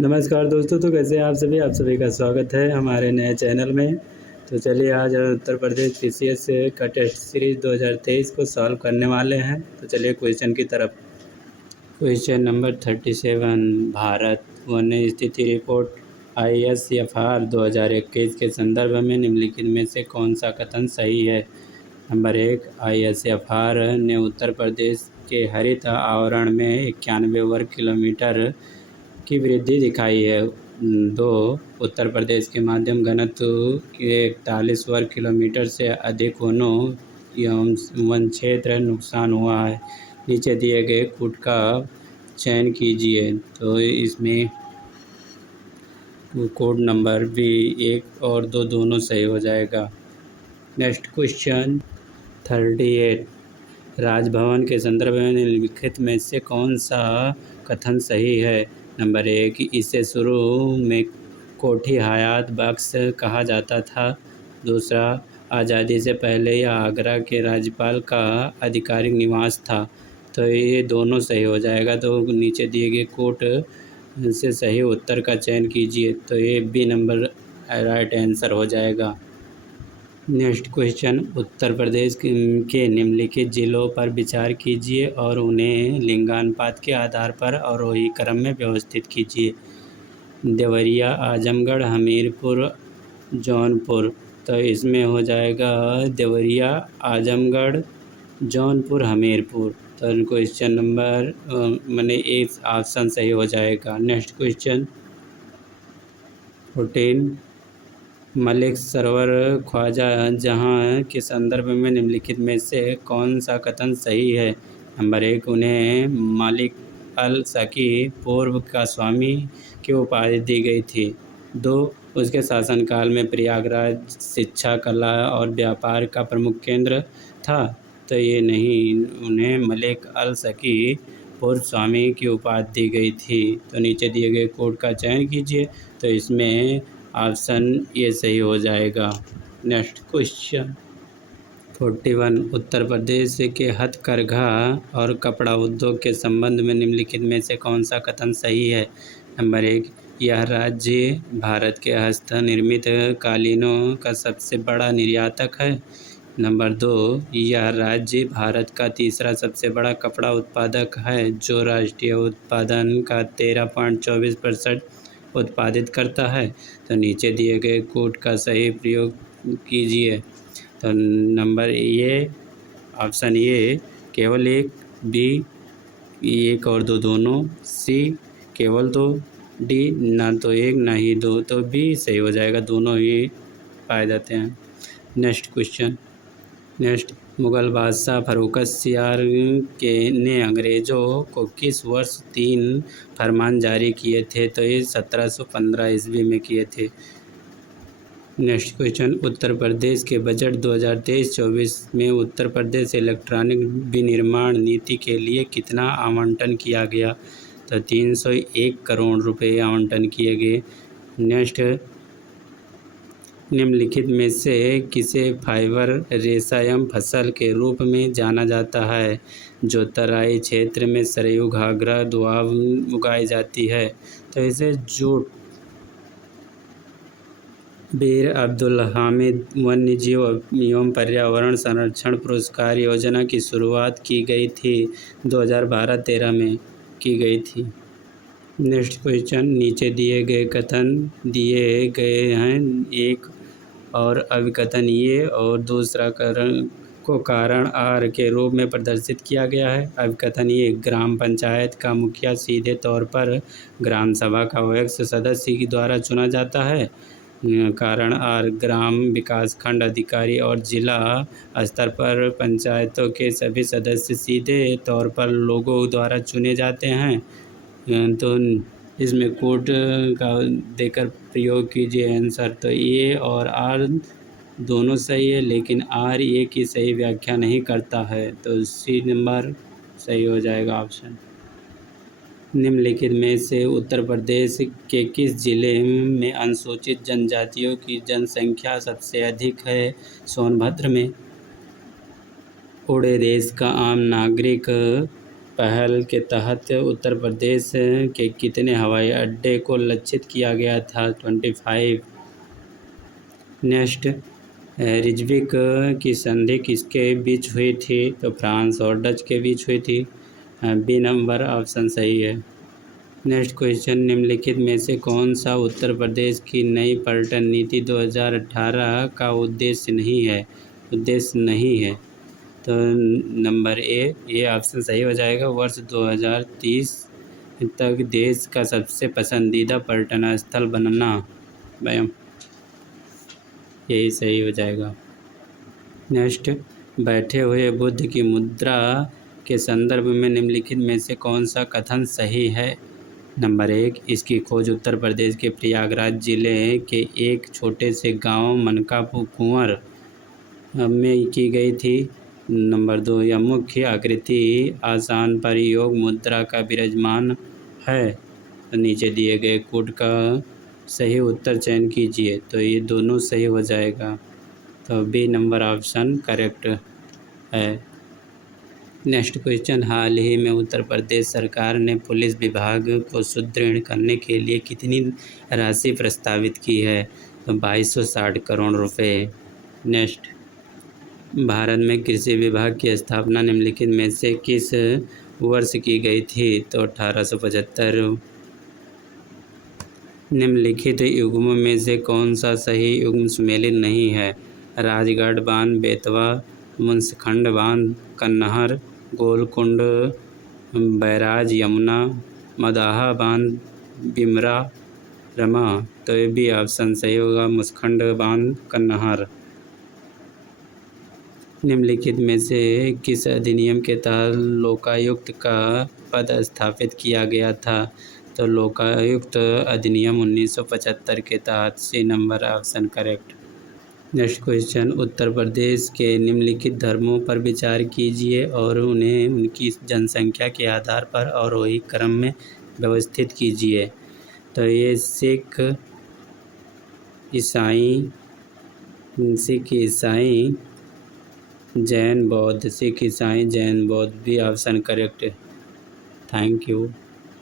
नमस्कार दोस्तों, तो कैसे हैं आप सभी का स्वागत है हमारे नए चैनल में। तो चलिए आज उत्तर प्रदेश पीसीएस का टेस्ट सीरीज 2023 को सॉल्व करने वाले हैं। तो चलिए क्वेश्चन की तरफ। क्वेश्चन नंबर 37, भारत वन्य स्थिति रिपोर्ट ISFR 2021 के संदर्भ में निम्नलिखित में से कौन सा कथन सही है। नंबर 1, ISFR ने उत्तर प्रदेश के हरित आवरण में 91 वर्ग किलोमीटर की वृद्धि दिखाई है। 2, उत्तर प्रदेश के माध्यम घनत्व के 41 वर्ग किलोमीटर से अधिक वनों एवं वन क्षेत्र नुकसान हुआ है। नीचे दिए गए कूट का चयन कीजिए। तो इसमें कोड नंबर भी 1 और 2 दोनों सही हो जाएगा। नेक्स्ट क्वेश्चन 38, राजभवन के संदर्भ में निम्नलिखित में से कौन सा कथन सही है। नंबर 1, इसे शुरू में कोठी हयात बख्श कहा जाता था। दूसरा, आज़ादी से पहले यह आगरा के राज्यपाल का आधिकारिक निवास था। तो ये दोनों सही हो जाएगा। तो नीचे दिए गए कोट से सही उत्तर का चयन कीजिए। तो ये बी नंबर राइट आंसर हो जाएगा। नेक्स्ट क्वेश्चन, उत्तर प्रदेश के निम्नलिखित जिलों पर विचार कीजिए और उन्हें लिंगानुपात के आधार पर आरोही क्रम में व्यवस्थित कीजिए। देवरिया, आजमगढ़, हमीरपुर, जौनपुर। तो इसमें हो जाएगा देवरिया, आजमगढ़, जौनपुर, हमीरपुर। तो क्वेश्चन नंबर एक ऑप्शन सही हो जाएगा। नेक्स्ट क्वेश्चन 14, मलिक सरोवर ख्वाजा जहां के संदर्भ में निम्नलिखित में से कौन सा कथन सही है। नंबर 1, उन्हें मालिक अल सकी पूर्व का स्वामी की उपाधि दी गई थी। 2, उसके शासनकाल में प्रयागराज शिक्षा, कला और व्यापार का प्रमुख केंद्र था। तो ये नहीं, उन्हें मलिक अल सकी पूर्व स्वामी की उपाधि दी गई थी। तो नीचे दिए गए कोड का चयन कीजिए। तो इसमें ऑप्शन ये सही हो जाएगा। नेक्स्ट क्वेश्चन 41, उत्तर प्रदेश के हथकरघा और कपड़ा उद्योग के संबंध में निम्नलिखित में से कौन सा कथन सही है। नंबर 1, यह राज्य भारत के हस्त निर्मित कालीनों का सबसे बड़ा निर्यातक है। नंबर 2, यह राज्य भारत का तीसरा सबसे बड़ा कपड़ा उत्पादक है जो राष्ट्रीय उत्पादन का 13.24% उत्पादित करता है। तो नीचे दिए गए कोड का सही प्रयोग कीजिए। तो नंबर ये ऑप्शन ये केवल 1, बी 1 और 2 दोनों, सी केवल 2, डी ना तो 1 ना ही 2। तो बी सही हो जाएगा, दोनों ही पाए जाते हैं। नेक्स्ट क्वेश्चन मुग़ल बादशाह फ़र्रुख़शियार ने अंग्रेज़ों को किस वर्ष 3 फरमान जारी किए थे। तो ये 1715 ईस्वी में किए थे। नेक्स्ट क्वेश्चन, उत्तर प्रदेश के बजट 2023-24 में उत्तर प्रदेश इलेक्ट्रॉनिक विनिर्माण नीति के लिए कितना आवंटन किया गया। तो 301 करोड़ रुपए आवंटन किए गए। नेक्स्ट, निम्नलिखित में से किसे फाइबर रेशम फसल के रूप में जाना जाता है जो तराई क्षेत्र में सरयू घाघरा दोआब उगाई जाती है। तो इसे जूट। वीर अब्दुल हामिद वन्यजीव एवं पर्यावरण संरक्षण पुरस्कार योजना की शुरुआत की गई थी 2012-13 में की गई थी। नेक्स्ट क्वेश्चन, नीचे दिए गए कथन दिए गए हैं, एक और अभिकथन ये और दूसरा कारण आर के रूप में प्रदर्शित किया गया है। अभिकथन ये, ग्राम पंचायत का मुखिया सीधे तौर पर ग्राम सभा का वयस्क सदस्य के द्वारा चुना जाता है। कारण आर, ग्राम विकासखंड अधिकारी और जिला स्तर पर पंचायतों के सभी सदस्य सीधे तौर पर लोगों द्वारा चुने जाते हैं। तो इसमें कोड का देकर प्रयोग कीजिए आंसर। तो ए और आर दोनों सही है, लेकिन आर ए की सही व्याख्या नहीं करता है। तो सी नंबर सही हो जाएगा ऑप्शन। निम्नलिखित में से उत्तर प्रदेश के किस जिले में अनुसूचित जनजातियों की जनसंख्या सबसे अधिक है। सोनभद्र में। पूरे देश का आम नागरिक पहल के तहत उत्तर प्रदेश के कितने हवाई अड्डे को लक्षित किया गया था? 25। नेक्स्ट, रिजविक की संधि किसके बीच हुई थी? तो फ्रांस और डच के बीच हुई थी। बी नंबर ऑप्शन सही है। नेक्स्ट क्वेश्चन, निम्नलिखित में से कौन सा उत्तर प्रदेश की नई पर्यटन नीति 2018 का उद्देश्य नहीं है? तो नंबर ए ऑप्शन सही हो जाएगा। वर्ष 2030 तक देश का सबसे पसंदीदा पर्यटन स्थल बनना, यही सही हो जाएगा। नेक्स्ट, बैठे हुए बुद्ध की मुद्रा के संदर्भ में निम्नलिखित में से कौन सा कथन सही है? नंबर 1, इसकी खोज उत्तर प्रदेश के प्रयागराज जिले के एक छोटे से गांव मनकापुर में की गई थी। नंबर 2, यह मुख्य आकृति आसान पर योग मुद्रा का विराजमान है। तो नीचे दिए गए कोड का सही उत्तर चयन कीजिए। तो ये दोनों सही हो जाएगा। तो बी नंबर ऑप्शन करेक्ट है। नेक्स्ट क्वेश्चन, हाल ही में उत्तर प्रदेश सरकार ने पुलिस विभाग को सुदृढ़ करने के लिए कितनी राशि प्रस्तावित की है? तो 2260 करोड़ रुपए। नेक्स्ट, भारत में कृषि विभाग की स्थापना निम्नलिखित में से किस वर्ष की गई थी? तो 1875। निम्नलिखित युग्मों में से कौन सा सही युग्म सुमेलित नहीं है? राजगढ़ बांध, बेतवा, मुंसखंड बांध, कन्नहर, गोलकुंड बैराज, यमुना, मदाहा बांध, बिमरा, रमा। तो ये भी ऑप्शन सही होगा, मुंसखंड बांध, कन्नहर। निम्नलिखित में से किस अधिनियम के तहत लोकायुक्त का पद स्थापित किया गया था? तो लोकायुक्त अधिनियम 1975 के तहत। C number option correct. Next question, उत्तर प्रदेश के निम्नलिखित धर्मों पर विचार कीजिए और उन्हें उनकी जनसंख्या के आधार पर आरोही क्रम में व्यवस्थित कीजिए। तो ये सिख, ईसाई, जैन, बौद्ध। सिख, ईसाई, जैन, बौद्ध भी ऑप्शन करेक्ट है। Thank you.